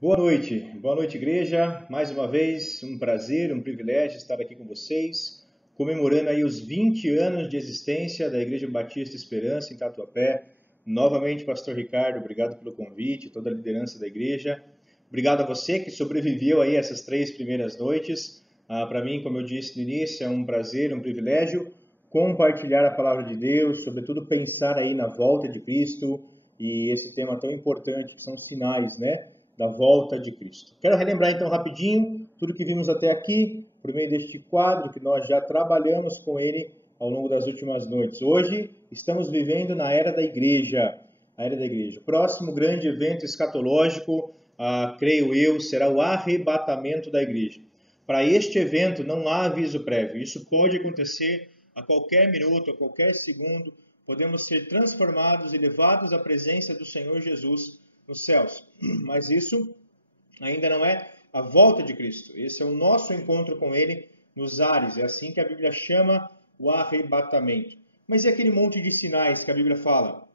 Boa noite, igreja. Mais uma vez, um prazer, um privilégio estar aqui com vocês, comemorando aí os 20 anos de existência da Igreja Batista Esperança em Tatuapé. Novamente, Pastor Ricardo, obrigado pelo convite, toda a liderança da igreja. Obrigado a você que sobreviveu aí essas 3 primeiras noites. Para mim, como eu disse no início, é um prazer, um privilégio compartilhar a palavra de Deus, sobretudo pensar aí na volta de Cristo e esse tema tão importante que são os sinais, né? Da volta de Cristo. Quero relembrar então rapidinho tudo que vimos até aqui, por meio deste quadro que nós já trabalhamos com ele ao longo das últimas noites. Hoje estamos vivendo na era da igreja. A era da igreja. O próximo grande evento escatológico, creio eu, será o arrebatamento da igreja. Para este evento não há aviso prévio. Isso pode acontecer a qualquer minuto, a qualquer segundo. Podemos ser transformados e levados à presença do Senhor Jesus nos céus. Mas isso ainda não é a volta de Cristo. Esse é o nosso encontro com Ele nos ares. É assim que a Bíblia chama o arrebatamento. Mas e aquele monte de sinais que a Bíblia fala?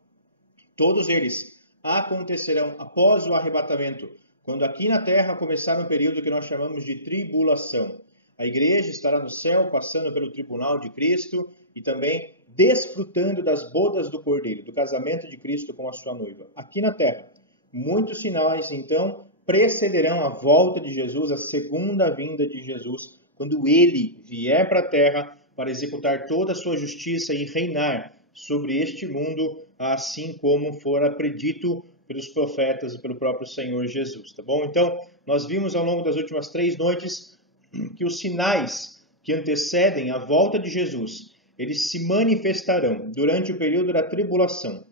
Todos eles acontecerão após o arrebatamento, quando aqui na terra começar um período que nós chamamos de tribulação. A igreja estará no céu, passando pelo tribunal de Cristo e também desfrutando das bodas do Cordeiro, do casamento de Cristo com a sua noiva. Aqui na terra, muitos sinais, então, precederão a volta de Jesus, a segunda vinda de Jesus, quando ele vier para a terra para executar toda a sua justiça e reinar sobre este mundo, assim como fora predito pelos profetas e pelo próprio Senhor Jesus, tá bom? Então, nós vimos ao longo das últimas 3 noites que os sinais que antecedem a volta de Jesus, eles se manifestarão durante o período da tribulação.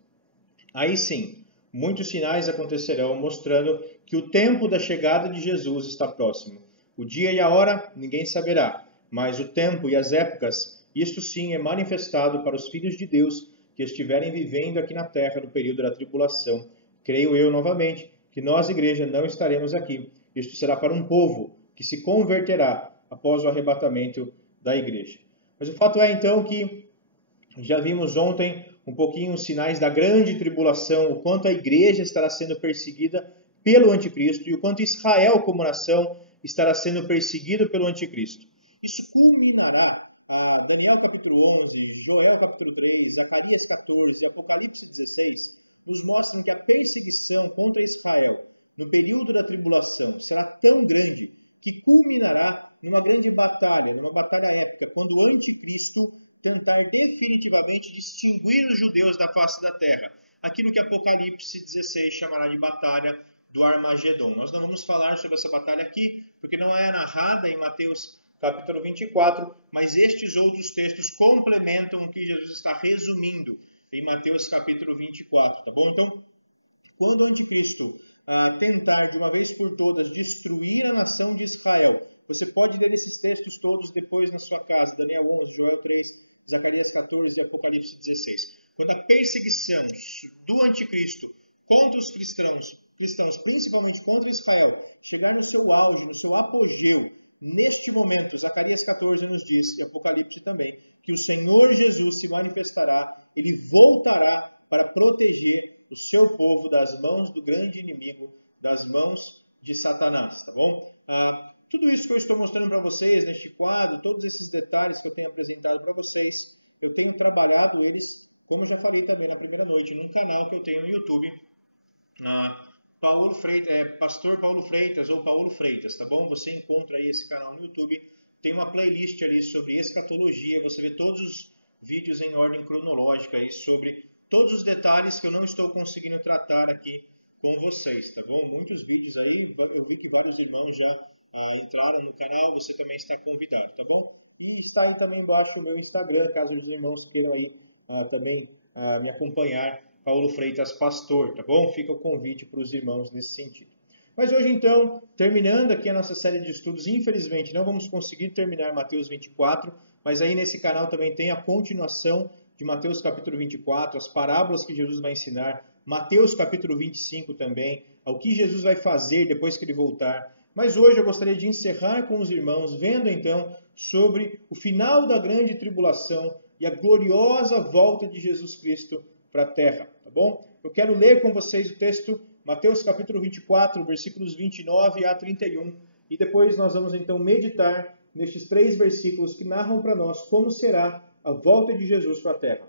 Aí sim, muitos sinais acontecerão mostrando que o tempo da chegada de Jesus está próximo. O dia e a hora ninguém saberá, mas o tempo e as épocas, isto sim é manifestado para os filhos de Deus que estiverem vivendo aqui na terra no período da tribulação. Creio eu novamente que nós, igreja, não estaremos aqui. Isto será para um povo que se converterá após o arrebatamento da igreja. Mas o fato é então que já vimos ontem um pouquinho os sinais da grande tribulação, o quanto a igreja estará sendo perseguida pelo anticristo e o quanto Israel como nação estará sendo perseguido pelo anticristo. Isso culminará a Daniel capítulo 11, Joel capítulo 3, Zacarias 14 e Apocalipse 16 nos mostram que a perseguição contra Israel no período da tribulação será tão grande que culminará numa grande batalha, numa batalha épica, quando o anticristo tentar definitivamente distinguir os judeus da face da terra. Aquilo que Apocalipse 16 chamará de batalha do Armagedon. Nós não vamos falar sobre essa batalha aqui, porque não é narrada em Mateus capítulo 24, mas estes outros textos complementam o que Jesus está resumindo em Mateus capítulo 24, tá bom? Então, quando o anticristo tentar de uma vez por todas destruir a nação de Israel, você pode ler esses textos todos depois na sua casa, Daniel 11, Joel 3, Zacarias 14 e Apocalipse 16. Quando a perseguição do anticristo contra os cristãos, principalmente contra Israel, chegar no seu auge, no seu apogeu, neste momento, Zacarias 14 nos diz, e Apocalipse também, que o Senhor Jesus se manifestará, ele voltará para proteger o seu povo das mãos do grande inimigo, das mãos de Satanás, tá bom? Tudo isso que eu estou mostrando para vocês neste quadro, todos esses detalhes que eu tenho apresentado para vocês, eu tenho trabalhado eles, como eu já falei também na primeira noite, num canal que eu tenho no YouTube, Pastor Paulo Freitas ou Paulo Freitas, tá bom? Você encontra aí esse canal no YouTube, tem uma playlist ali sobre escatologia, você vê todos os vídeos em ordem cronológica aí sobre todos os detalhes que eu não estou conseguindo tratar aqui com vocês, tá bom? Muitos vídeos aí, eu vi que vários irmãos já entraram no canal, você também está convidado, tá bom? E está aí também embaixo o meu Instagram, caso os irmãos queiram aí também me acompanhar, Paulo Freitas Pastor, tá bom? Fica o convite para os irmãos nesse sentido. Mas hoje então, terminando aqui a nossa série de estudos, infelizmente não vamos conseguir terminar Mateus 24, mas aí nesse canal também tem a continuação de Mateus capítulo 24, as parábolas que Jesus vai ensinar, Mateus capítulo 25 também, ao que Jesus vai fazer depois que ele voltar. Mas hoje eu gostaria de encerrar com os irmãos, vendo então sobre o final da grande tribulação e a gloriosa volta de Jesus Cristo para a terra, tá bom? Eu quero ler com vocês o texto Mateus capítulo 24, versículos 29 a 31. E depois nós vamos então meditar nestes 3 versículos que narram para nós como será a volta de Jesus para a terra.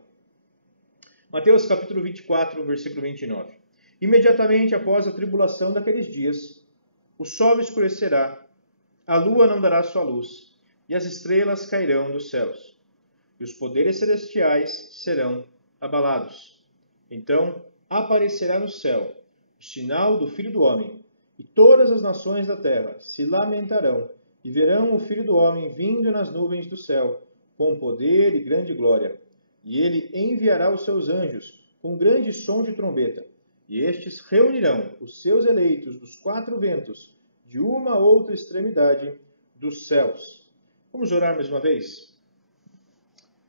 Mateus capítulo 24, versículo 29. Imediatamente após a tribulação daqueles dias, o sol escurecerá, a lua não dará sua luz, e as estrelas cairão dos céus, e os poderes celestiais serão abalados. Então aparecerá no céu o sinal do Filho do Homem, e todas as nações da terra se lamentarão, e verão o Filho do Homem vindo nas nuvens do céu, com poder e grande glória. E ele enviará os seus anjos com grande som de trombeta, e estes reunirão os seus eleitos dos 4 ventos, de uma a outra extremidade dos céus. Vamos orar mais uma vez?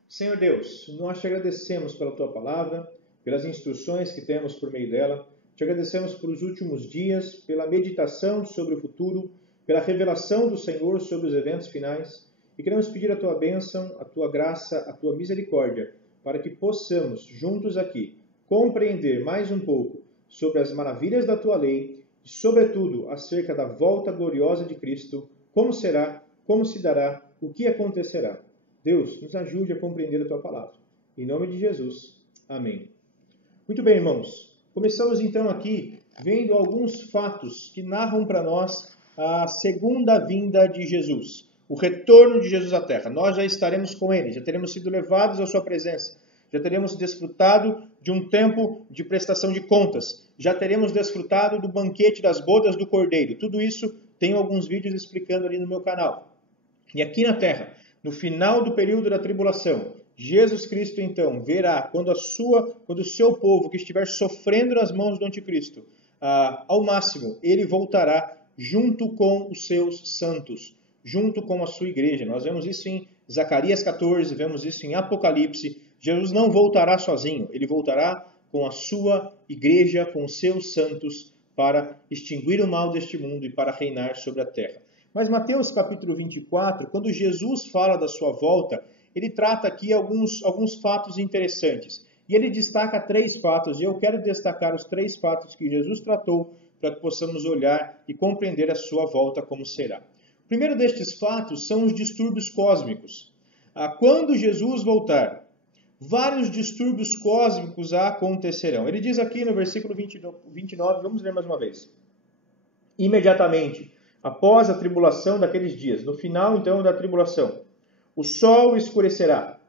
Senhor Deus, nós te agradecemos pela tua palavra, pelas instruções que temos por meio dela. Te agradecemos pelos últimos dias, pela meditação sobre o futuro, pela revelação do Senhor sobre os eventos finais. E queremos pedir a tua bênção, a tua graça, a tua misericórdia, para que possamos, juntos aqui, compreender mais um pouco sobre as maravilhas da tua lei e, sobretudo, acerca da volta gloriosa de Cristo, como será, como se dará, o que acontecerá. Deus, nos ajude a compreender a tua palavra. Em nome de Jesus. Amém. Muito bem, irmãos. Começamos então aqui vendo alguns fatos que narram para nós a segunda vinda de Jesus, o retorno de Jesus à terra. Nós já estaremos com ele, já teremos sido levados à sua presença, já teremos desfrutado de um tempo de prestação de contas, já teremos desfrutado do banquete das bodas do Cordeiro. Tudo isso tenho alguns vídeos explicando ali no meu canal. E aqui na terra, no final do período da tribulação, Jesus Cristo, então, verá quando o seu povo que estiver sofrendo nas mãos do anticristo, ao máximo, ele voltará junto com os seus santos, junto com a sua igreja. Nós vemos isso em Zacarias 14, vemos isso em Apocalipse. Jesus não voltará sozinho, ele voltará com a sua igreja, com os seus santos, para extinguir o mal deste mundo e para reinar sobre a terra. Mas Mateus capítulo 24, quando Jesus fala da sua volta, ele trata aqui alguns fatos interessantes. E ele destaca 3 fatos, e eu quero destacar os 3 fatos que Jesus tratou para que possamos olhar e compreender a sua volta como será. O primeiro destes fatos são os distúrbios cósmicos. Quando Jesus voltar, vários distúrbios cósmicos acontecerão. Ele diz aqui no versículo 29, vamos ler mais uma vez. Imediatamente, após a tribulação daqueles dias, no final então da tribulação, o sol escurecerá,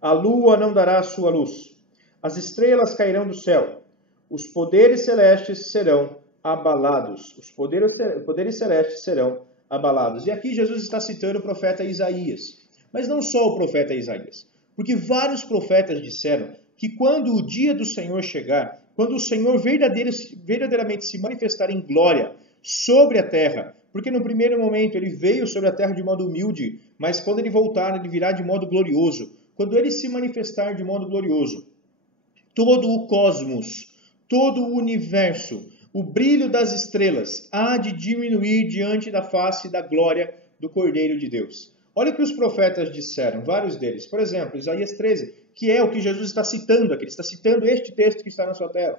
a lua não dará a sua luz, as estrelas cairão do céu, os poderes celestes serão abalados. Os poderes celestes serão abalados. E aqui Jesus está citando o profeta Isaías. Mas não só o profeta Isaías. Porque vários profetas disseram que quando o dia do Senhor chegar, quando o Senhor verdadeiramente se manifestar em glória sobre a terra, porque no primeiro momento ele veio sobre a terra de modo humilde, mas quando ele voltar, ele virá de modo glorioso. Quando ele se manifestar de modo glorioso, todo o cosmos, todo o universo, o brilho das estrelas há de diminuir diante da face da glória do Cordeiro de Deus. Olha o que os profetas disseram, vários deles. Por exemplo, Isaías 13, que é o que Jesus está citando aqui. Ele está citando este texto que está na sua tela.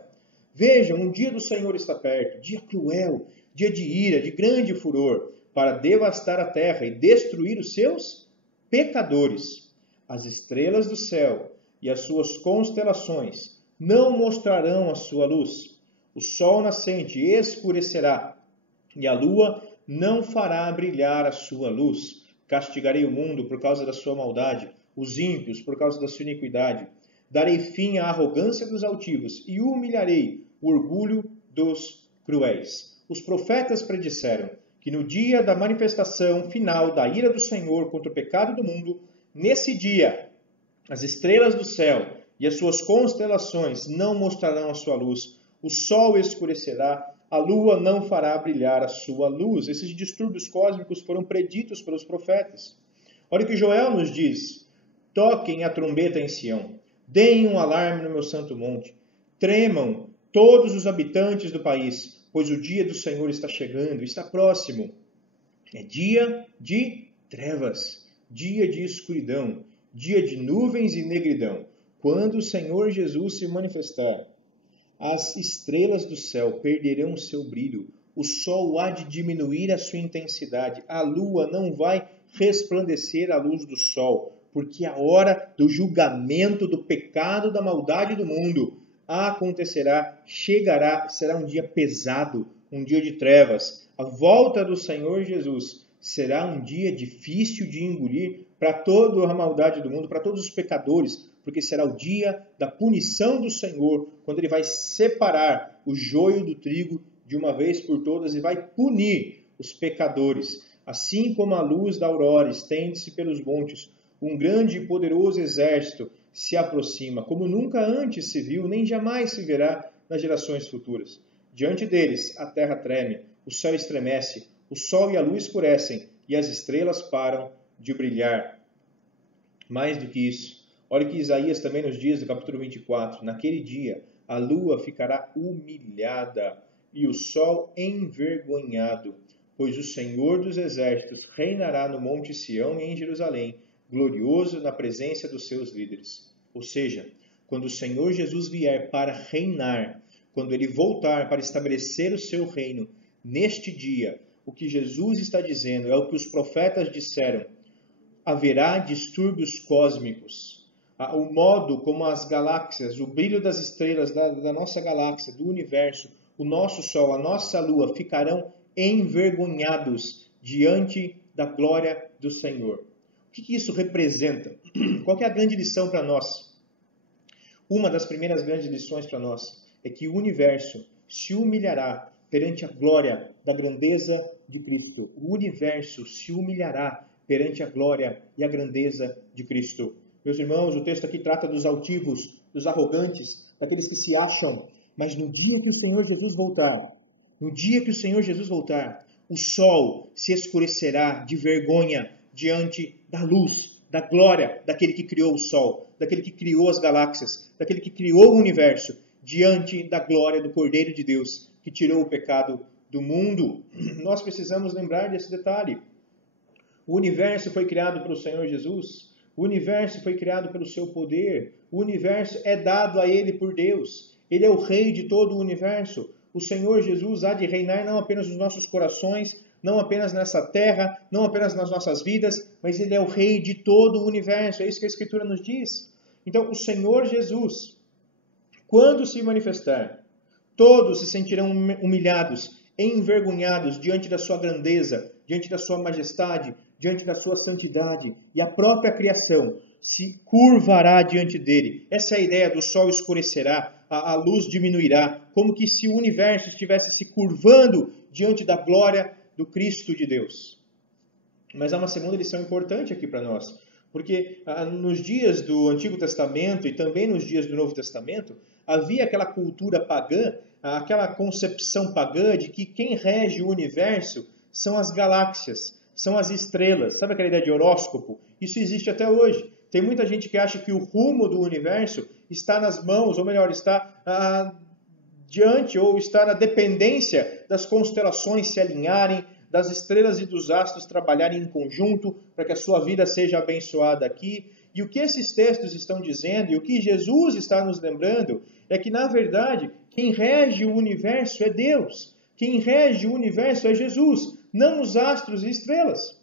Vejam, um dia do Senhor está perto, dia cruel, dia de ira, de grande furor, para devastar a terra e destruir os seus pecadores. As estrelas do céu e as suas constelações não mostrarão a sua luz. O sol nascente escurecerá, e a lua não fará brilhar a sua luz. Castigarei o mundo por causa da sua maldade, os ímpios por causa da sua iniquidade. Darei fim à arrogância dos altivos e humilharei o orgulho dos cruéis. Os profetas predisseram que no dia da manifestação final da ira do Senhor contra o pecado do mundo, nesse dia, as estrelas do céu e as suas constelações não mostrarão a sua luz, o sol escurecerá, a lua não fará brilhar a sua luz. Esses distúrbios cósmicos foram preditos pelos profetas. Olha o que Joel nos diz. Toquem a trombeta em Sião, deem um alarme no meu santo monte, tremam todos os habitantes do país, pois o dia do Senhor está chegando, está próximo. É dia de trevas, dia de escuridão, dia de nuvens e negridão, quando o Senhor Jesus se manifestar. As estrelas do céu perderão o seu brilho, o sol há de diminuir a sua intensidade, a lua não vai resplandecer à luz do sol, porque a hora do julgamento do pecado, da maldade do mundo acontecerá, chegará, será um dia pesado, um dia de trevas. A volta do Senhor Jesus será um dia difícil de engolir para toda a maldade do mundo, para todos os pecadores, porque será o dia da punição do Senhor, quando Ele vai separar o joio do trigo de uma vez por todas e vai punir os pecadores. Assim como a luz da aurora estende-se pelos montes, um grande e poderoso exército se aproxima, como nunca antes se viu, nem jamais se verá nas gerações futuras. Diante deles, a terra treme, o céu estremece, o sol e a lua escurecem, e as estrelas param de brilhar. Mais do que isso, olha que Isaías também nos diz, no capítulo 24, naquele dia a lua ficará humilhada e o sol envergonhado, pois o Senhor dos exércitos reinará no monte Sião e em Jerusalém, glorioso na presença dos seus líderes. Ou seja, quando o Senhor Jesus vier para reinar, quando Ele voltar para estabelecer o seu reino, neste dia, o que Jesus está dizendo é o que os profetas disseram: haverá distúrbios cósmicos. O modo como as galáxias, o brilho das estrelas da nossa galáxia, do universo, o nosso Sol, a nossa Lua, ficarão envergonhados diante da glória do Senhor. O que isso representa? Qual é a grande lição para nós? Uma das primeiras grandes lições para nós é que o universo se humilhará perante a glória da grandeza de Cristo. O universo se humilhará perante a glória e a grandeza de Cristo. Meus irmãos, o texto aqui trata dos altivos, dos arrogantes, daqueles que se acham. Mas no dia que o Senhor Jesus voltar, o sol se escurecerá de vergonha diante da luz, da glória daquele que criou o sol, daquele que criou as galáxias, daquele que criou o universo, diante da glória do Cordeiro de Deus, que tirou o pecado do mundo. Nós precisamos lembrar desse detalhe. O universo foi criado pelo Senhor Jesus, o universo foi criado pelo seu poder, o universo é dado a Ele por Deus, Ele é o Rei de todo o universo. O Senhor Jesus há de reinar não apenas nos nossos corações, não apenas nessa terra, não apenas nas nossas vidas, mas Ele é o Rei de todo o universo, é isso que a Escritura nos diz. Então, o Senhor Jesus, quando se manifestar, todos se sentirão humilhados, envergonhados diante da sua grandeza, diante da sua majestade, diante da sua santidade, e a própria criação se curvará diante dele. Essa é a ideia do sol escurecerá, a luz diminuirá, como que se o universo estivesse se curvando diante da glória do Cristo de Deus. Mas há uma segunda lição importante aqui para nós, porque nos dias do Antigo Testamento e também nos dias do Novo Testamento, havia aquela cultura pagã, aquela concepção pagã de que quem rege o universo são as galáxias, são as estrelas. Sabe aquela ideia de horóscopo? Isso existe até hoje. Tem muita gente que acha que o rumo do universo está nas mãos, ou melhor, está diante ou está na dependência das constelações se alinharem, das estrelas e dos astros trabalharem em conjunto para que a sua vida seja abençoada aqui. E o que esses textos estão dizendo e o que Jesus está nos lembrando é que, na verdade, quem rege o universo é Deus. Quem rege o universo é Jesus, não os astros e estrelas.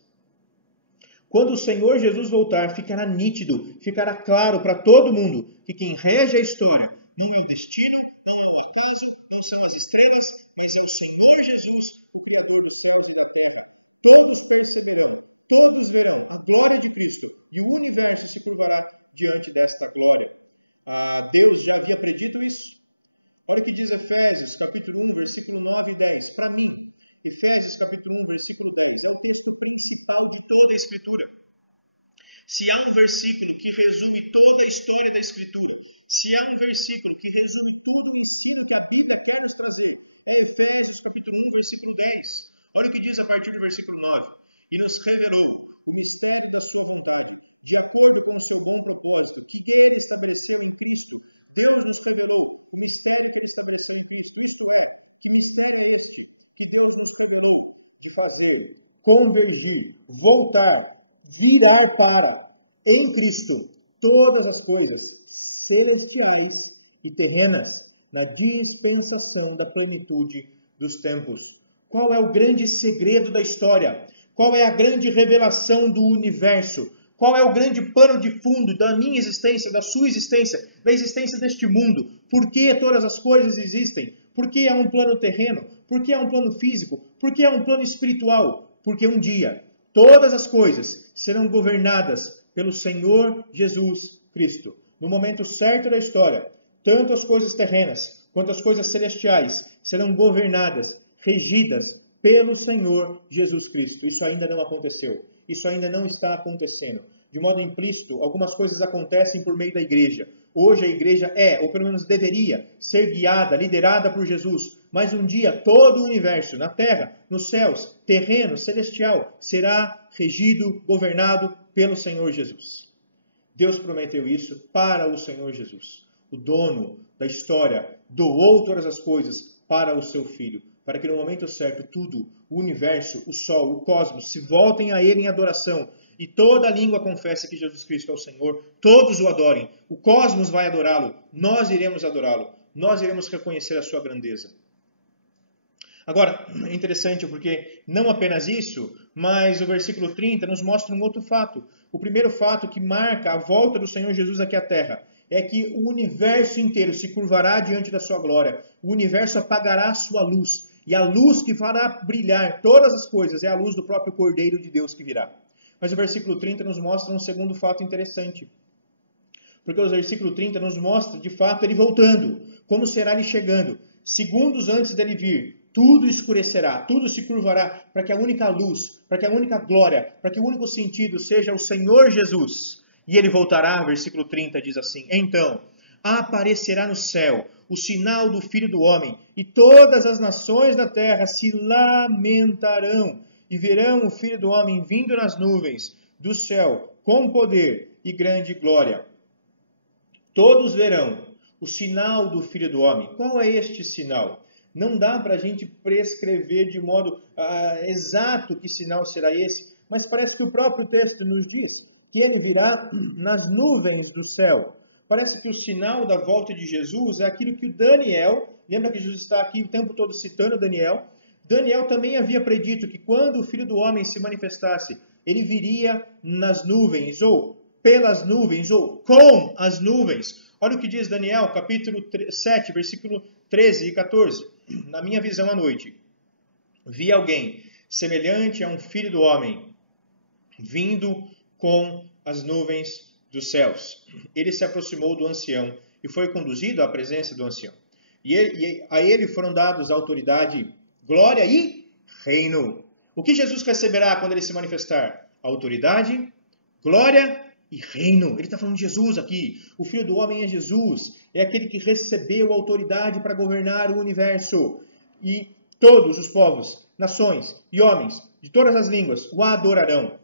Quando o Senhor Jesus voltar, ficará nítido, ficará claro para todo mundo que quem rege a história não é o destino, não é o acaso, não são as estrelas, mas é o Senhor Jesus, o Criador dos céus e da terra. Todos perceberão, todos verão a glória de Cristo e o universo se curvará diante desta glória. Deus já havia predito isso. Olha o que diz Efésios, capítulo 1, versículo 9 e 10. Para mim, Efésios, capítulo 1, versículo 10, é o texto principal de toda a Escritura. Se há um versículo que resume toda a história da Escritura, se há um versículo que resume todo o ensino que a Bíblia quer nos trazer, é Efésios, capítulo 1, versículo 10. Olha o que diz a partir do versículo 9. E nos revelou o mistério da sua vontade, de acordo com o seu bom propósito, que Deus estabeleceu em Cristo. Deus nos revelou o mistério que Ele estabeleceu em Cristo. Isto é, que mistério é esse que Deus nos revelou? De fazer, convergir, voltar, virar para, em Cristo, todas as coisas celestiais e terrenas. na dispensação da plenitude dos tempos. Qual é o grande segredo da história? Qual é a grande revelação do universo? Qual é o grande pano de fundo da minha existência, da sua existência, da existência deste mundo? Por que todas as coisas existem? Por que há um plano terreno? Por que há um plano físico? Por que há um plano espiritual? Porque um dia todas as coisas serão governadas pelo Senhor Jesus Cristo. No momento certo da história, tanto as coisas terrenas quanto as coisas celestiais serão governadas, regidas pelo Senhor Jesus Cristo. Isso ainda não aconteceu. Isso ainda não está acontecendo. De modo implícito, algumas coisas acontecem por meio da igreja. Hoje a igreja ou pelo menos deveria, ser guiada, liderada por Jesus. Mas um dia todo o universo, na terra, nos céus, terreno, celestial, será regido, governado pelo Senhor Jesus. Deus prometeu isso para o Senhor Jesus. O dono da história doou todas as coisas para o seu Filho, para que no momento certo tudo, o universo, o sol, o cosmos, se voltem a Ele em adoração e toda língua confesse que Jesus Cristo é o Senhor, todos o adorem, o cosmos vai adorá-lo, nós iremos adorá-lo, nós iremos reconhecer a sua grandeza. Agora, é interessante porque não apenas isso, mas o versículo 30 nos mostra um outro fato. O primeiro fato que marca a volta do Senhor Jesus aqui à Terra é que o universo inteiro se curvará diante da sua glória. O universo apagará a sua luz. E a luz que fará brilhar todas as coisas é a luz do próprio Cordeiro de Deus que virá. Mas o versículo 30 nos mostra um segundo fato interessante. Porque o versículo 30 nos mostra, de fato, ele voltando. Como será ele chegando? Segundos antes dele vir, tudo escurecerá, tudo se curvará para que a única luz, para que a única glória, para que o único sentido seja o Senhor Jesus. E ele voltará, versículo 30 diz assim: então aparecerá no céu o sinal do Filho do Homem, e todas as nações da terra se lamentarão, e verão o Filho do Homem vindo nas nuvens do céu, com poder e grande glória. Todos verão o sinal do Filho do Homem. Qual é este sinal? Não dá para a gente prescrever de modo exato que sinal será esse, mas parece que o próprio texto nos diz que ele virá nas nuvens do céu. Parece que o sinal da volta de Jesus é aquilo que o Daniel, lembra que Jesus está aqui o tempo todo citando Daniel? Daniel também havia predito que quando o Filho do Homem se manifestasse, ele viria nas nuvens, ou pelas nuvens, ou com as nuvens. Olha o que diz Daniel, capítulo 7, versículo 13 e 14. Na minha visão à noite, vi alguém semelhante a um filho do homem, vindo com as nuvens dos céus. Ele se aproximou do ancião e foi conduzido à presença do ancião. E a ele foram dados autoridade, glória e reino. O que Jesus receberá quando ele se manifestar? Autoridade, glória e reino. Ele está falando de Jesus aqui. O Filho do Homem é Jesus. É aquele que recebeu autoridade para governar o universo. E todos os povos, nações e homens de todas as línguas o adorarão.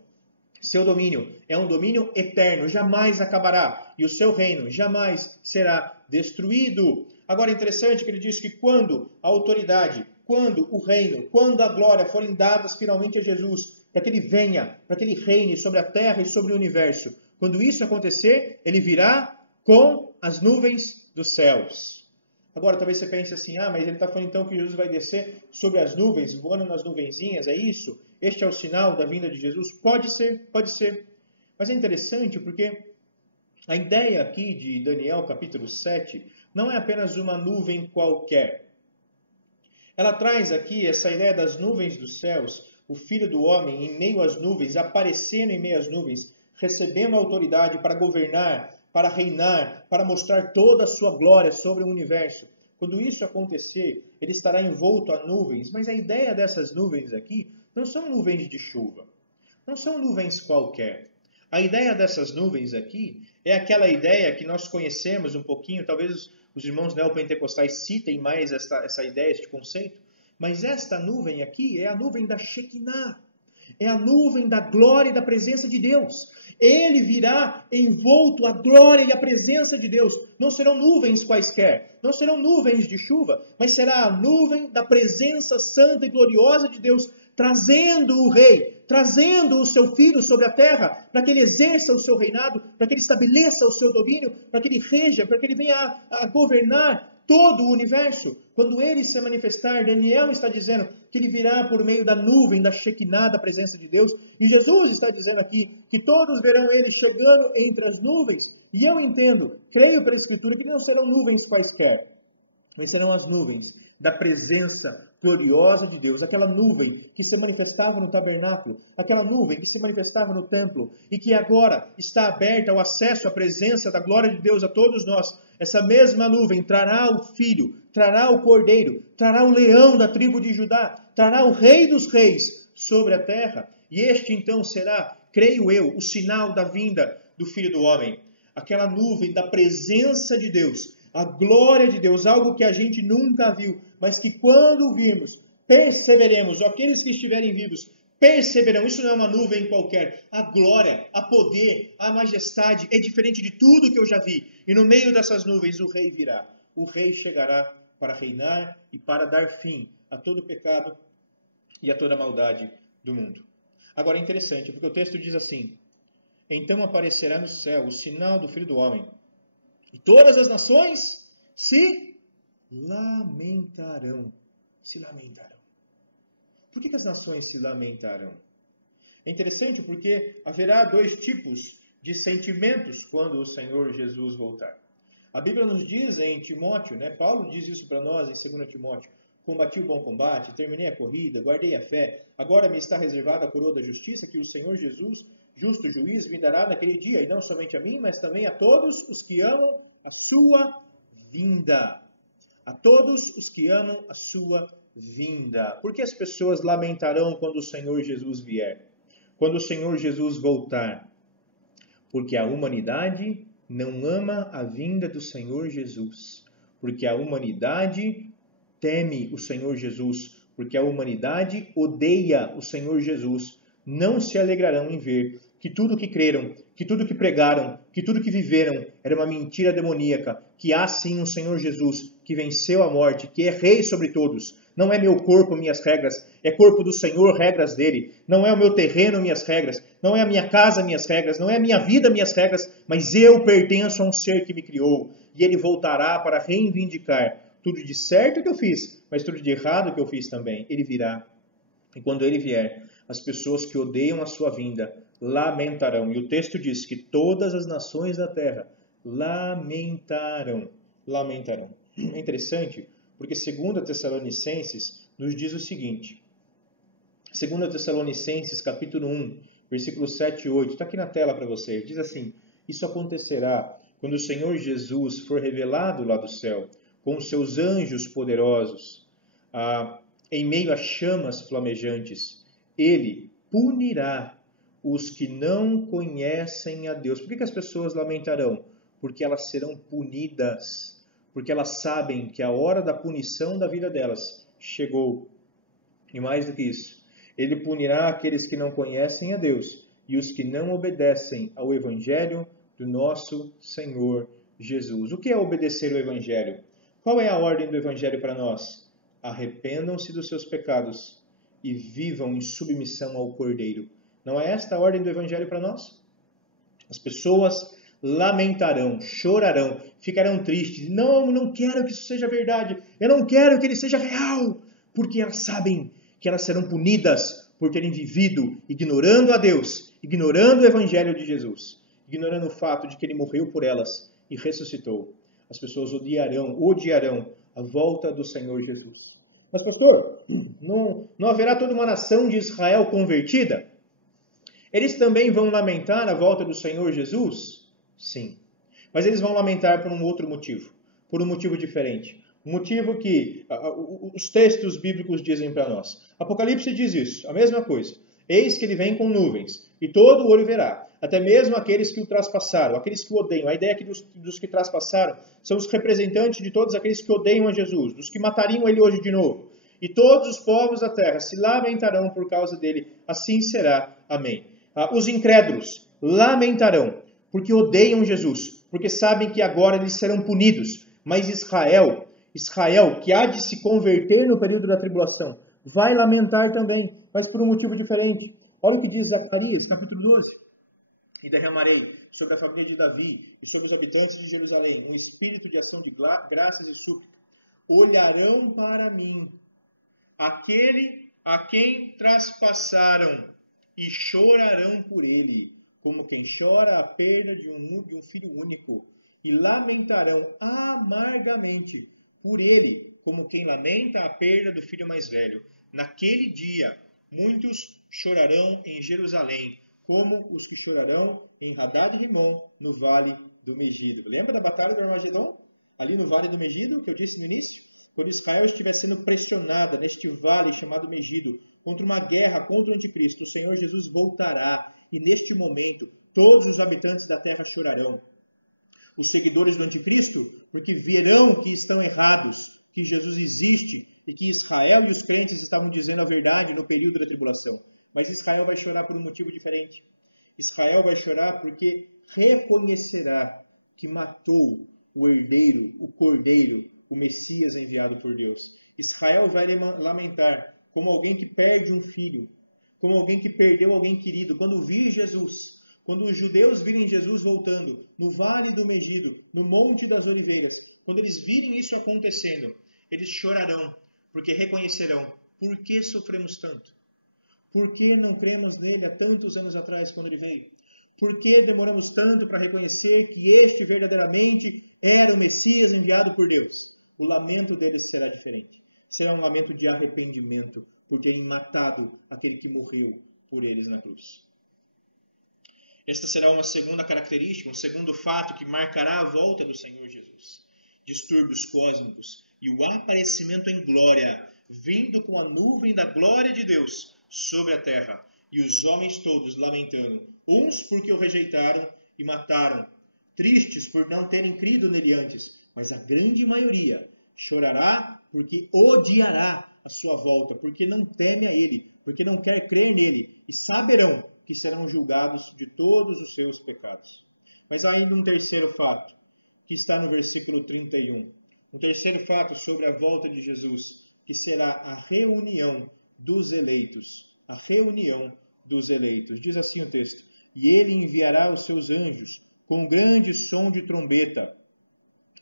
Seu domínio é um domínio eterno, jamais acabará. E o seu reino jamais será destruído. Agora é interessante que ele diz que quando a autoridade, quando o reino, quando a glória forem dadas finalmente a Jesus, para que ele venha, para que ele reine sobre a terra e sobre o universo, quando isso acontecer, ele virá com as nuvens dos céus. Agora, talvez você pense assim, mas ele está falando então que Jesus vai descer sobre as nuvens, voando nas nuvenzinhas, é isso? Este é o sinal da vinda de Jesus? Pode ser, pode ser. Mas é interessante porque a ideia aqui de Daniel, capítulo 7, não é apenas uma nuvem qualquer. Ela traz aqui essa ideia das nuvens dos céus, o Filho do Homem em meio às nuvens, aparecendo em meio às nuvens, recebendo autoridade para governar, para reinar, para mostrar toda a sua glória sobre o universo. Quando isso acontecer, ele estará envolto a nuvens, mas a ideia dessas nuvens aqui não são nuvens de chuva, não são nuvens qualquer. A ideia dessas nuvens aqui é aquela ideia que nós conhecemos um pouquinho, talvez os irmãos neopentecostais citem mais essa ideia, este conceito, mas esta nuvem aqui é a nuvem da Shekinah, é a nuvem da glória e da presença de Deus. Ele virá envolto a glória e a presença de Deus. Não serão nuvens quaisquer, não serão nuvens de chuva, mas será a nuvem da presença santa e gloriosa de Deus, trazendo o rei, trazendo o seu filho sobre a terra, para que ele exerça o seu reinado, para que ele estabeleça o seu domínio, para que ele reja, para que ele venha a governar todo o universo. Quando ele se manifestar, Daniel está dizendo que ele virá por meio da nuvem, da Shekinah, da presença de Deus. E Jesus está dizendo aqui que todos verão ele chegando entre as nuvens. E eu entendo, creio pela Escritura, que não serão nuvens quaisquer, mas serão as nuvens da presença gloriosa de Deus, aquela nuvem que se manifestava no tabernáculo, aquela nuvem que se manifestava no templo e que agora está aberta ao acesso à presença da glória de Deus a todos nós. Essa mesma nuvem trará o Filho, trará o Cordeiro, trará o leão da tribo de Judá, trará o Rei dos Reis sobre a terra. E este então será, creio eu, o sinal da vinda do Filho do Homem. Aquela nuvem da presença de Deus, a glória de Deus, algo que a gente nunca viu, mas que quando virmos, perceberemos, aqueles que estiverem vivos, perceberão, isso não é uma nuvem qualquer, a glória, a poder, a majestade é diferente de tudo que eu já vi. E no meio dessas nuvens o Rei virá, o Rei chegará para reinar e para dar fim a todo pecado e a toda maldade do mundo. Agora é interessante, porque o texto diz assim: então aparecerá no céu o sinal do Filho do Homem, e todas as nações se lamentarão. Se lamentarão. Por que as nações se lamentarão? É interessante porque haverá dois tipos de sentimentos quando o Senhor Jesus voltar. A Bíblia nos diz em Timóteo, Paulo diz isso para nós em 2 Timóteo: combati o bom combate, terminei a corrida, guardei a fé, agora me está reservada a coroa da justiça que o Senhor Jesus, justo juiz, me dará naquele dia, e não somente a mim, mas também a todos os que amam a sua vinda. A todos os que amam a sua vinda. Por que as pessoas lamentarão quando o Senhor Jesus vier? Quando o Senhor Jesus voltar? Porque a humanidade não ama a vinda do Senhor Jesus. Porque a humanidade teme o Senhor Jesus. Porque a humanidade odeia o Senhor Jesus. Não se alegrarão em ver que tudo que creram, que tudo que pregaram, que tudo que viveram era uma mentira demoníaca, que há sim um Senhor Jesus que venceu a morte, que é rei sobre todos. Não é meu corpo, minhas regras, é corpo do Senhor, regras dele. Não é o meu terreno, minhas regras, não é a minha casa, minhas regras, não é a minha vida, minhas regras, mas eu pertenço a um ser que me criou, e ele voltará para reivindicar tudo de certo que eu fiz, mas tudo de errado que eu fiz também. Ele virá, e quando ele vier, as pessoas que odeiam a sua vinda lamentarão. E o texto diz que todas as nações da terra lamentarão. Lamentarão. É interessante, porque 2 Tessalonicenses nos diz o seguinte. 2 Tessalonicenses, capítulo 1, versículos 7 e 8. Está aqui na tela para vocês. Diz assim: isso acontecerá quando o Senhor Jesus for revelado lá do céu, com os seus anjos poderosos, em meio a chamas flamejantes. Ele punirá os que não conhecem a Deus. Por que as pessoas lamentarão? Porque elas serão punidas. Porque elas sabem que a hora da punição da vida delas chegou. E mais do que isso, ele punirá aqueles que não conhecem a Deus e os que não obedecem ao Evangelho do nosso Senhor Jesus. O que é obedecer o Evangelho? Qual é a ordem do Evangelho para nós? Arrependam-se dos seus pecados e vivam em submissão ao Cordeiro. Não é esta a ordem do Evangelho para nós? As pessoas lamentarão, chorarão, ficarão tristes. Não quero que isso seja verdade. Eu não quero que ele seja real. Porque elas sabem que elas serão punidas por terem vivido ignorando a Deus, ignorando o Evangelho de Jesus, ignorando o fato de que ele morreu por elas e ressuscitou. As pessoas odiarão a volta do Senhor Jesus. Mas, pastor, não haverá toda uma nação de Israel convertida? Eles também vão lamentar a volta do Senhor Jesus? Sim. Mas eles vão lamentar por um outro motivo. Por um motivo diferente. Um motivo que os textos bíblicos dizem para nós. Apocalipse diz isso, a mesma coisa. Eis que ele vem com nuvens, e todo o olho verá. Até mesmo aqueles que o traspassaram, aqueles que o odeiam. A ideia aqui dos que traspassaram são os representantes de todos aqueles que odeiam a Jesus, dos que matariam ele hoje de novo. E todos os povos da terra se lamentarão por causa dele. Assim será. Amém. Os incrédulos lamentarão, porque odeiam Jesus, porque sabem que agora eles serão punidos. Mas Israel, que há de se converter no período da tribulação, vai lamentar também, mas por um motivo diferente. Olha o que diz Zacarias, capítulo 12. E derramarei sobre a família de Davi e sobre os habitantes de Jerusalém um espírito de ação de graças e súplica. olharão para mim, aquele a quem traspassaram, e chorarão por ele, como quem chora a perda de um filho único, e lamentarão amargamente por ele, como quem lamenta a perda do filho mais velho. Naquele dia, muitos chorarão em Jerusalém, como os que chorarão em Hadad-Rimon, no vale do Megido. Lembra da batalha do Armagedon? Ali no vale do Megido, que eu disse no início? Quando Israel estiver sendo pressionada neste vale chamado Megido, contra uma guerra contra o anticristo, o Senhor Jesus voltará, e neste momento todos os habitantes da terra chorarão. Os seguidores do anticristo, porque verão que estão errados, que Jesus existe, e que Israel e os crentes estavam dizendo a verdade no período da tribulação. Mas Israel vai chorar por um motivo diferente. Israel vai chorar porque reconhecerá que matou o herdeiro, o cordeiro, o Messias enviado por Deus. Israel vai lamentar como alguém que perde um filho, como alguém que perdeu alguém querido. Quando vir Jesus, quando os judeus virem Jesus voltando no Vale do Megido, no Monte das Oliveiras, quando eles virem isso acontecendo, eles chorarão, porque reconhecerão: por que sofremos tanto? Por que não cremos nele há tantos anos atrás, quando ele veio? Por que demoramos tanto para reconhecer que este verdadeiramente era o Messias enviado por Deus? O lamento deles será diferente. Será um lamento de arrependimento por terem matado aquele que morreu por eles na cruz. Esta será uma segunda característica, um segundo fato que marcará a volta do Senhor Jesus. Distúrbios cósmicos e o aparecimento em glória, vindo com a nuvem da glória de Deus sobre a terra, e os homens todos lamentando, uns porque o rejeitaram e mataram, tristes por não terem crido nele antes, mas a grande maioria chorará porque odiará a sua volta, porque não teme a ele, porque não quer crer nele, e saberão que serão julgados de todos os seus pecados. Mas há ainda um terceiro fato, que está no versículo 31. Um terceiro fato sobre a volta de Jesus, que será a reunião dos eleitos. A reunião dos eleitos. Diz assim o texto: e ele enviará os seus anjos com grande som de trombeta,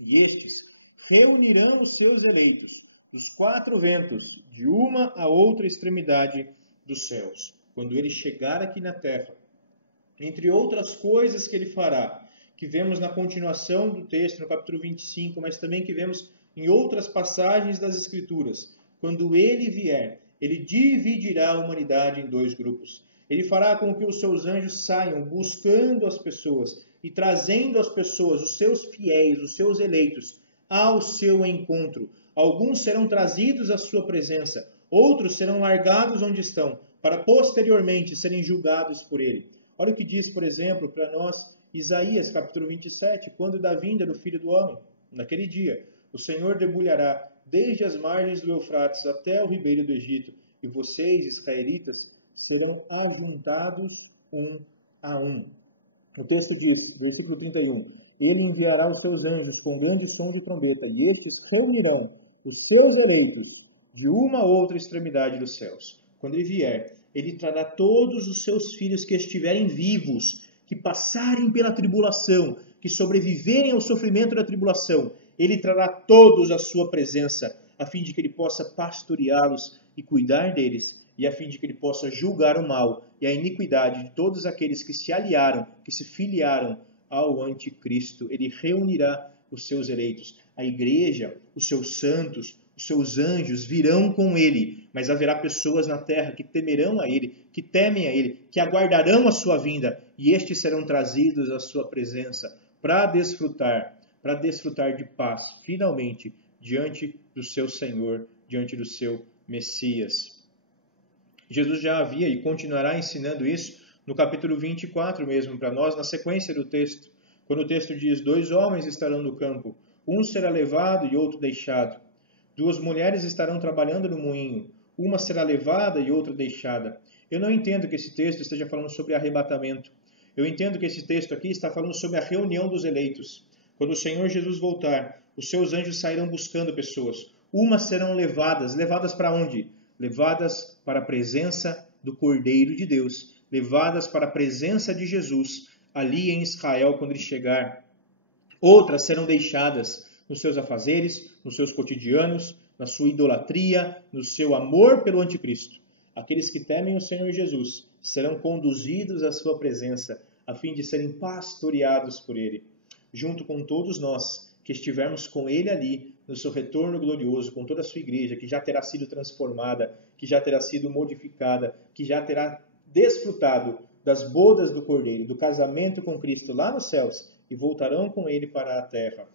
e estes reunirão os seus eleitos dos quatro ventos, de uma a outra extremidade dos céus, quando ele chegar aqui na terra. Entre outras coisas que ele fará, que vemos na continuação do texto, no capítulo 25, mas também que vemos em outras passagens das Escrituras. Quando ele vier, ele dividirá a humanidade em dois grupos. Ele fará com que os seus anjos saiam buscando as pessoas e trazendo as pessoas, os seus fiéis, os seus eleitos, ao seu encontro. Alguns serão trazidos à sua presença, outros serão largados onde estão, para posteriormente serem julgados por ele. Olha o que diz, por exemplo, para nós Isaías, capítulo 27, quando da vinda do Filho do Homem. Naquele dia, o Senhor debulhará desde as margens do Eufrates até o ribeiro do Egito, e vocês, israelitas, serão ajuntados um a um. O texto diz, versículo 31, ele enviará os seus anjos com grande som de trombeta, e estes reunirão os seus eleitos de uma a outra extremidade dos céus. Quando ele vier, ele trará todos os seus filhos que estiverem vivos, que passarem pela tribulação, que sobreviverem ao sofrimento da tribulação. Ele trará todos à sua presença, a fim de que ele possa pastoreá-los e cuidar deles, e a fim de que ele possa julgar o mal e a iniquidade de todos aqueles que se aliaram, que se filiaram ao anticristo. Ele reunirá os seus eleitos. A igreja, os seus santos, os seus anjos virão com ele, mas haverá pessoas na terra que temerão a ele, que temem a ele, que aguardarão a sua vinda, e estes serão trazidos à sua presença para desfrutar de paz, finalmente, diante do seu Senhor, diante do seu Messias. Jesus já havia e continuará ensinando isso no capítulo 24 mesmo, para nós, na sequência do texto, quando o texto diz: 2 homens estarão no campo, um será levado e outro deixado. 2 mulheres estarão trabalhando no moinho, uma será levada e outra deixada. Eu não entendo que esse texto esteja falando sobre arrebatamento. Eu entendo que esse texto aqui está falando sobre a reunião dos eleitos. Quando o Senhor Jesus voltar, os seus anjos sairão buscando pessoas. Umas serão levadas para onde? Levadas para a presença do Cordeiro de Deus, levadas para a presença de Jesus, ali em Israel, quando ele chegar. Outras serão deixadas nos seus afazeres, nos seus cotidianos, na sua idolatria, no seu amor pelo anticristo. Aqueles que temem o Senhor Jesus serão conduzidos à sua presença, a fim de serem pastoreados por Ele, junto com todos nós que estivermos com Ele ali, no seu retorno glorioso, com toda a sua igreja, que já terá sido transformada, que já terá sido modificada, que já terá desfrutado das bodas do Cordeiro, do casamento com Cristo lá nos céus, e voltarão com Ele para a terra.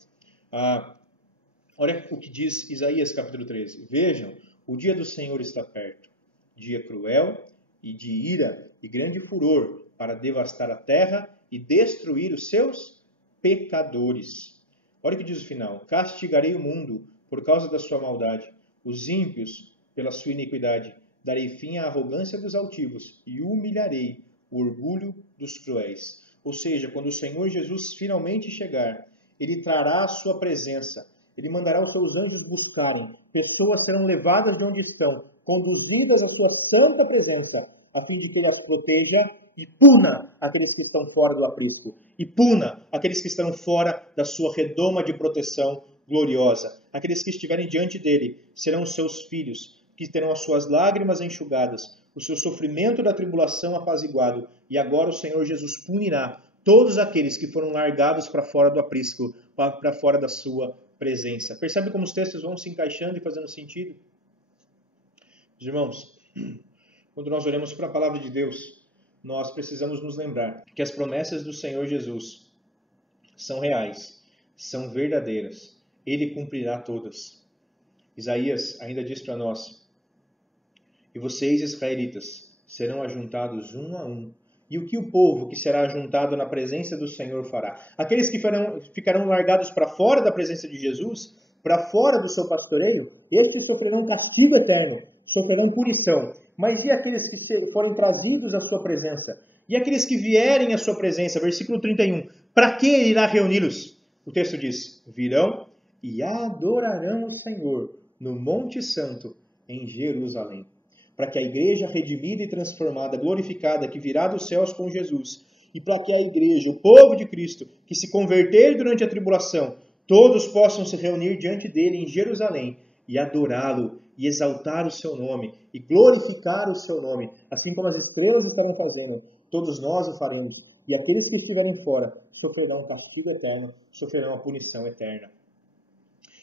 Olha o que diz Isaías capítulo 13. Vejam, o dia do Senhor está perto, dia cruel e de ira e grande furor, para devastar a terra e destruir os seus pecadores. Olha o que diz o final. Castigarei o mundo por causa da sua maldade, os ímpios pela sua iniquidade. Darei fim à arrogância dos altivos e humilharei o orgulho dos cruéis. Ou seja, quando o Senhor Jesus finalmente chegar, Ele trará a sua presença. Ele mandará os seus anjos buscarem. Pessoas serão levadas de onde estão, conduzidas à sua santa presença, a fim de que Ele as proteja e puna aqueles que estão fora do aprisco. E puna aqueles que estão fora da sua redoma de proteção gloriosa. Aqueles que estiverem diante dele serão os seus filhos, que terão as suas lágrimas enxugadas, o seu sofrimento da tribulação apaziguado. E agora o Senhor Jesus punirá todos aqueles que foram largados para fora do aprisco, para fora da sua presença. Percebe como os textos vão se encaixando e fazendo sentido? Meus irmãos, quando nós olhamos para a palavra de Deus, nós precisamos nos lembrar que as promessas do Senhor Jesus são reais, são verdadeiras. Ele cumprirá todas. Isaías ainda diz para nós: e vocês, israelitas, serão ajuntados um a um. E o que o povo que será ajuntado na presença do Senhor fará? Aqueles que ficarão largados para fora da presença de Jesus, para fora do seu pastoreio, estes sofrerão castigo eterno, sofrerão punição. Mas e aqueles que forem trazidos à sua presença? E aqueles que vierem à sua presença? Versículo 31. Para que ele irá reuni-los? O texto diz: virão e adorarão o Senhor no Monte Santo, em Jerusalém. Para que a igreja redimida e transformada, glorificada, que virá dos céus com Jesus, e para que a igreja, o povo de Cristo, que se converter durante a tribulação, todos possam se reunir diante dele em Jerusalém e adorá-lo, e exaltar o seu nome, e glorificar o seu nome, assim como as estrelas estarão fazendo, todos nós o faremos, e aqueles que estiverem fora sofrerão um castigo eterno, sofrerão a punição eterna.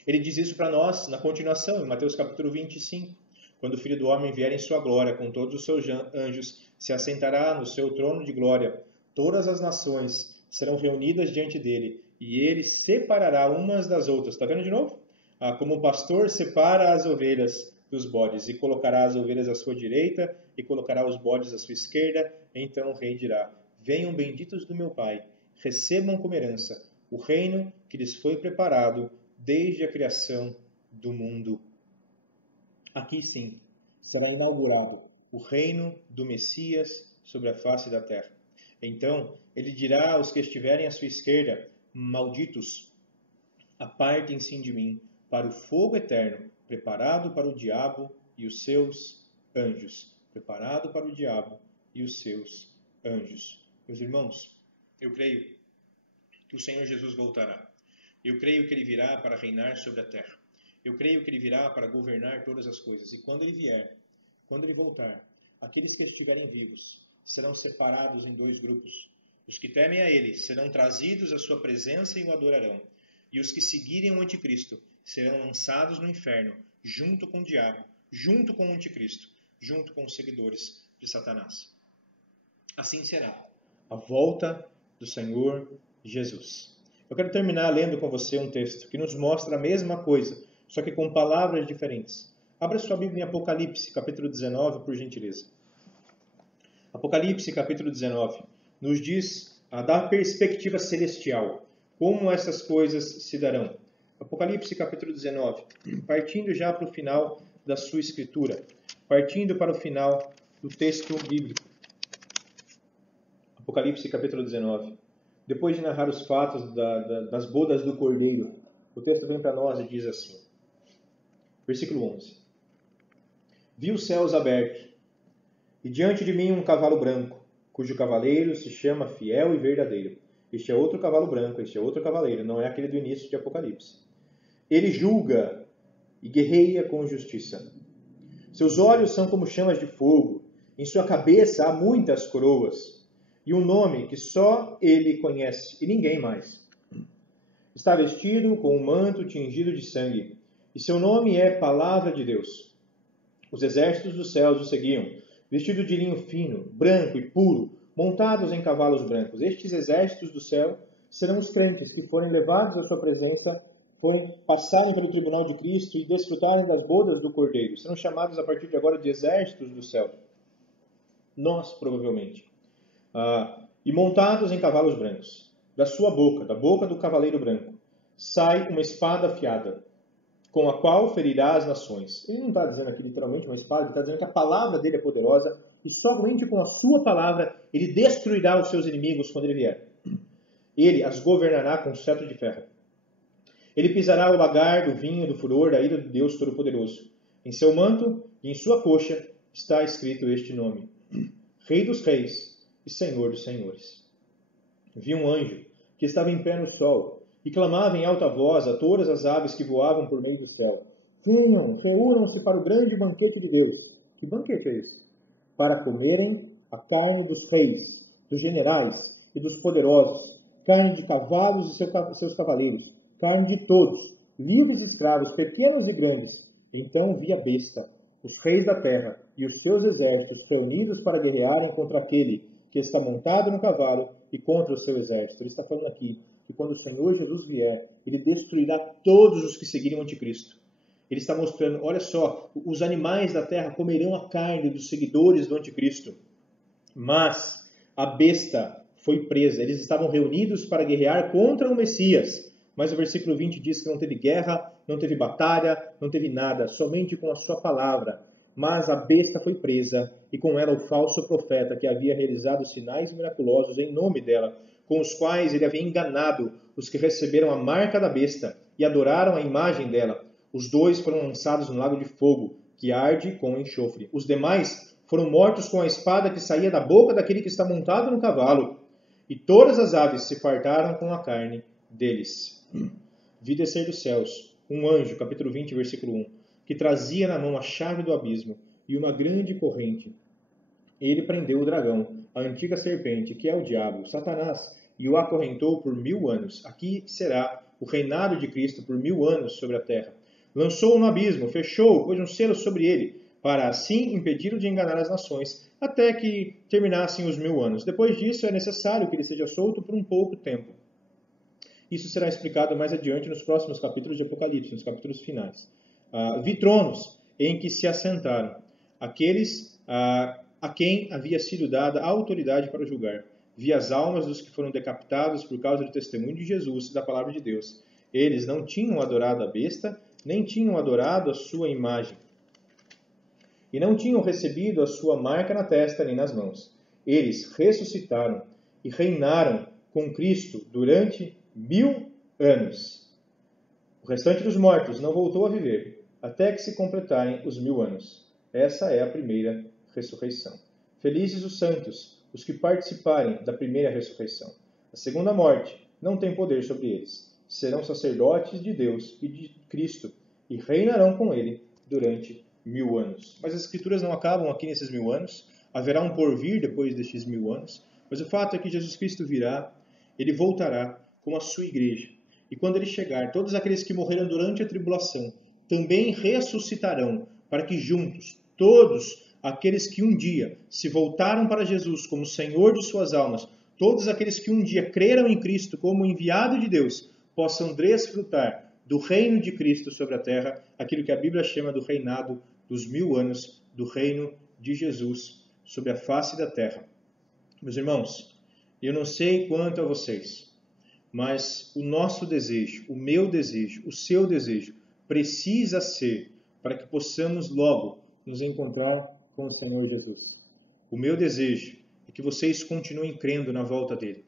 Ele diz isso para nós na continuação, em Mateus capítulo 25, quando o Filho do Homem vier em sua glória, com todos os seus anjos, se assentará no seu trono de glória, todas as nações serão reunidas diante dele, e ele separará umas das outras. Está vendo de novo? Como o pastor separa as ovelhas dos bodes, e colocará as ovelhas à sua direita, e colocará os bodes à sua esquerda. Então o rei dirá: venham benditos do meu Pai, recebam como herança o reino que lhes foi preparado desde a criação do mundo. Aqui sim, será inaugurado o reino do Messias sobre a face da terra. Então ele dirá aos que estiverem à sua esquerda: malditos, apartem-se de mim para o fogo eterno, preparado para o diabo e os seus anjos. Preparado para o diabo e os seus anjos. Meus irmãos, eu creio que o Senhor Jesus voltará. Eu creio que ele virá para reinar sobre a terra. Eu creio que ele virá para governar todas as coisas. E quando ele vier, quando ele voltar, aqueles que estiverem vivos serão separados em dois grupos. Os que temem a ele serão trazidos à sua presença e o adorarão. E os que seguirem o anticristo serão lançados no inferno, junto com o diabo, junto com o anticristo, junto com os seguidores de Satanás. Assim será a volta do Senhor Jesus. Eu quero terminar lendo com você um texto que nos mostra a mesma coisa, só que com palavras diferentes. Abra sua Bíblia em Apocalipse, capítulo 19, por gentileza. Apocalipse, capítulo 19, nos diz da perspectiva celestial, como essas coisas se darão. Apocalipse, capítulo 19, partindo já para o final da sua escritura, partindo para o final do texto bíblico. Apocalipse, capítulo 19. Depois de narrar os fatos das bodas do Cordeiro, o texto vem para nós e diz assim, versículo 11. Vi os céus abertos, e diante de mim um cavalo branco, cujo cavaleiro se chama Fiel e Verdadeiro. Este é outro cavalo branco, este é outro cavaleiro, não é aquele do início de Apocalipse. Ele julga e guerreia com justiça. Seus olhos são como chamas de fogo. Em sua cabeça há muitas coroas. E um nome que só ele conhece e ninguém mais. Está vestido com um manto tingido de sangue. E seu nome é Palavra de Deus. Os exércitos dos céus o seguiam, vestidos de linho fino, branco e puro, montados em cavalos brancos. Estes exércitos do céu serão os crentes que forem levados à sua presença, forem passarem pelo tribunal de Cristo e desfrutarem das bodas do Cordeiro. Serão chamados a partir de agora de exércitos do céu. Nós, provavelmente. E montados em cavalos brancos. Da sua boca, da boca do cavaleiro branco, sai uma espada afiada, com a qual ferirá as nações. Ele não está dizendo aqui literalmente uma espada, ele está dizendo que a palavra dele é poderosa e somente com a sua palavra ele destruirá os seus inimigos quando ele vier. Ele as governará com cetro de ferro. Ele pisará o lagar do vinho do furor da ira de Deus Todo-Poderoso. Em seu manto e em sua coxa está escrito este nome: Rei dos Reis e Senhor dos Senhores. Vi um anjo que estava em pé no sol e clamava em alta voz a todas as aves que voavam por meio do céu: venham, reúnam-se para o grande banquete de Deus. Que banquete é esse? Para comerem a carne dos reis, dos generais e dos poderosos, carne de cavalos e seus cavaleiros, carne de todos, livres e escravos, pequenos e grandes. Então vi a besta, os reis da terra e os seus exércitos reunidos para guerrearem contra aquele que está montado no cavalo e contra o seu exército. Ele está falando aqui que quando o Senhor Jesus vier, ele destruirá todos os que seguirem o anticristo. Ele está mostrando, olha só, os animais da terra comerão a carne dos seguidores do anticristo. Mas a besta foi presa. Eles estavam reunidos para guerrear contra o Messias. Mas o versículo 20 diz que não teve guerra, não teve batalha, não teve nada, somente com a sua palavra. Mas a besta foi presa, e com ela o falso profeta que havia realizado sinais miraculosos em nome dela, com os quais ele havia enganado os que receberam a marca da besta e adoraram a imagem dela. Os dois foram lançados no lago de fogo, que arde com enxofre. Os demais foram mortos com a espada que saía da boca daquele que está montado no cavalo. E todas as aves se fartaram com a carne deles. Vi descer dos céus um anjo, capítulo 20, versículo 1, que trazia na mão a chave do abismo e uma grande corrente. Ele prendeu o dragão, a antiga serpente, que é o diabo, Satanás, e o acorrentou por 1000 anos. Aqui será o reinado de Cristo por 1000 anos sobre a terra. Lançou-o no abismo, fechou-o, pôs um selo sobre ele, para assim impedi-lo de enganar as nações, até que terminassem os 1000 anos. Depois disso, é necessário que ele seja solto por um pouco tempo. Isso será explicado mais adiante nos próximos capítulos de Apocalipse, nos capítulos finais. Vi tronos em que se assentaram aqueles a quem havia sido dada a autoridade para julgar. Vi as almas dos que foram decapitados por causa do testemunho de Jesus e da palavra de Deus. Eles não tinham adorado a besta, nem tinham adorado a sua imagem. E não tinham recebido a sua marca na testa nem nas mãos. Eles ressuscitaram e reinaram com Cristo durante 1000 anos. O restante dos mortos não voltou a viver, até que se completarem os 1000 anos. Essa é a primeira ressurreição. Felizes os santos, os que participarem da primeira ressurreição. A segunda morte não tem poder sobre eles. Serão sacerdotes de Deus e de Cristo e reinarão com ele durante 1000 anos. Mas as escrituras não acabam aqui nesses 1000 anos. Haverá um porvir depois destes 1000 anos. Mas o fato é que Jesus Cristo virá, ele voltará com a sua igreja. E quando ele chegar, todos aqueles que morreram durante a tribulação também ressuscitarão, para que juntos, todos aqueles que um dia se voltaram para Jesus como Senhor de suas almas, todos aqueles que um dia creram em Cristo como enviado de Deus, possam desfrutar do reino de Cristo sobre a terra, aquilo que a Bíblia chama do reinado dos 1000 anos, do reino de Jesus sobre a face da terra. Meus irmãos, eu não sei quanto a vocês, mas o nosso desejo, o meu desejo, o seu desejo, precisa ser para que possamos logo nos encontrar com o Senhor Jesus. O meu desejo é que vocês continuem crendo na volta dele.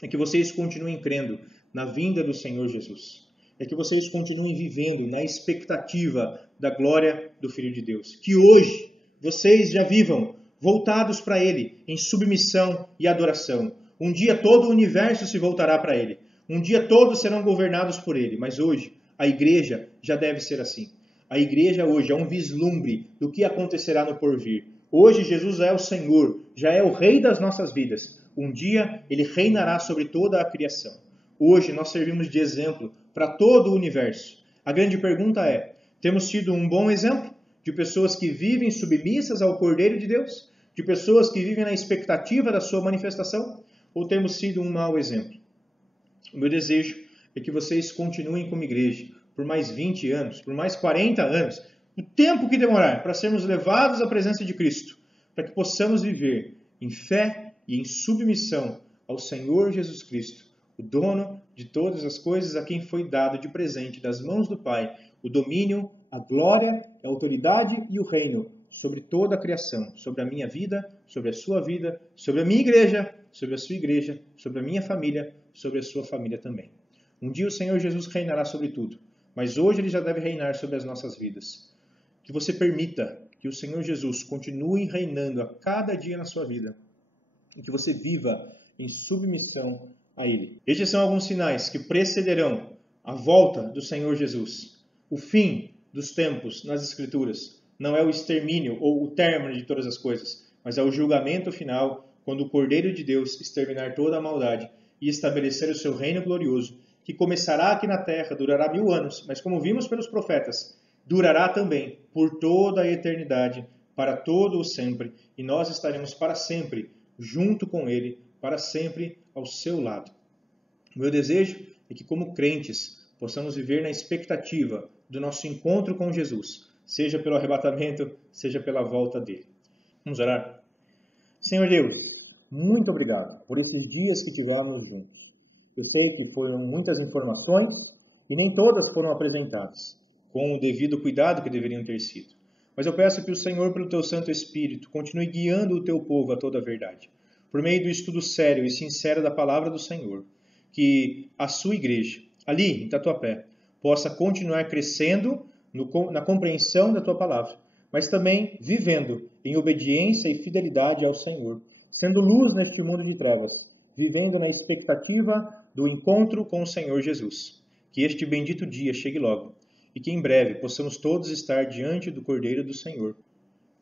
É que vocês continuem crendo na vinda do Senhor Jesus. É que vocês continuem vivendo na expectativa da glória do Filho de Deus. Que hoje vocês já vivam voltados para ele, em submissão e adoração. Um dia todo o universo se voltará para ele. Um dia todos serão governados por ele. Mas hoje, A igreja já deve ser assim. A igreja hoje é um vislumbre do que acontecerá no porvir. Hoje Jesus é o Senhor, já é o Rei das nossas vidas. Um dia Ele reinará sobre toda a criação. Hoje nós servimos de exemplo para todo o universo. A grande pergunta é, temos sido um bom exemplo de pessoas que vivem submissas ao Cordeiro de Deus? De pessoas que vivem na expectativa da sua manifestação? Ou temos sido um mau exemplo? O meu desejo é que vocês continuem como igreja por mais 20 anos, por mais 40 anos, o tempo que demorar para sermos levados à presença de Cristo, para que possamos viver em fé e em submissão ao Senhor Jesus Cristo, o dono de todas as coisas, a quem foi dado de presente das mãos do Pai o domínio, a glória, a autoridade e o reino sobre toda a criação, sobre a minha vida, sobre a sua vida, sobre a minha igreja, sobre a sua igreja, sobre a minha família, sobre a sua família também. Um dia o Senhor Jesus reinará sobre tudo, mas hoje Ele já deve reinar sobre as nossas vidas. Que você permita que o Senhor Jesus continue reinando a cada dia na sua vida e que você viva em submissão a Ele. Estes são alguns sinais que precederão a volta do Senhor Jesus. O fim dos tempos nas Escrituras não é o extermínio ou o término de todas as coisas, mas é o julgamento final, quando o Cordeiro de Deus exterminar toda a maldade e estabelecer o seu reino glorioso, que começará aqui na terra, durará 1000 anos, mas como vimos pelos profetas, durará também por toda a eternidade, para todo o sempre, e nós estaremos para sempre junto com Ele, para sempre ao seu lado. O meu desejo é que, como crentes, possamos viver na expectativa do nosso encontro com Jesus, seja pelo arrebatamento, seja pela volta dele. Vamos orar? Senhor Deus, muito obrigado por esses dias que tivemos juntos. Eu sei que foram muitas informações e nem todas foram apresentadas com o devido cuidado que deveriam ter sido. Mas eu peço que o Senhor, pelo teu Santo Espírito, continue guiando o teu povo a toda a verdade, por meio do estudo sério e sincero da palavra do Senhor, que a sua igreja, ali em Tatuapé, possa continuar crescendo na compreensão da tua palavra, mas também vivendo em obediência e fidelidade ao Senhor, sendo luz neste mundo de trevas, vivendo na expectativa do encontro com o Senhor Jesus. Que este bendito dia chegue logo e que em breve possamos todos estar diante do Cordeiro do Senhor,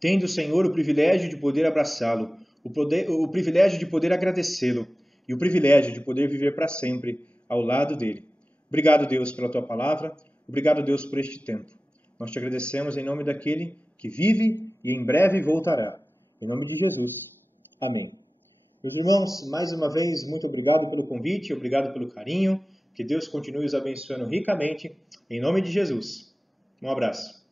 tendo o Senhor o privilégio de poder abraçá-lo, o privilégio de poder agradecê-lo e o privilégio de poder viver para sempre ao lado dele. Obrigado, Deus, pela tua palavra. Obrigado, Deus, por este tempo. Nós te agradecemos em nome daquele que vive e em breve voltará. Em nome de Jesus. Amém. Meus irmãos, mais uma vez, muito obrigado pelo convite, obrigado pelo carinho. Que Deus continue os abençoando ricamente. Em nome de Jesus. Um abraço.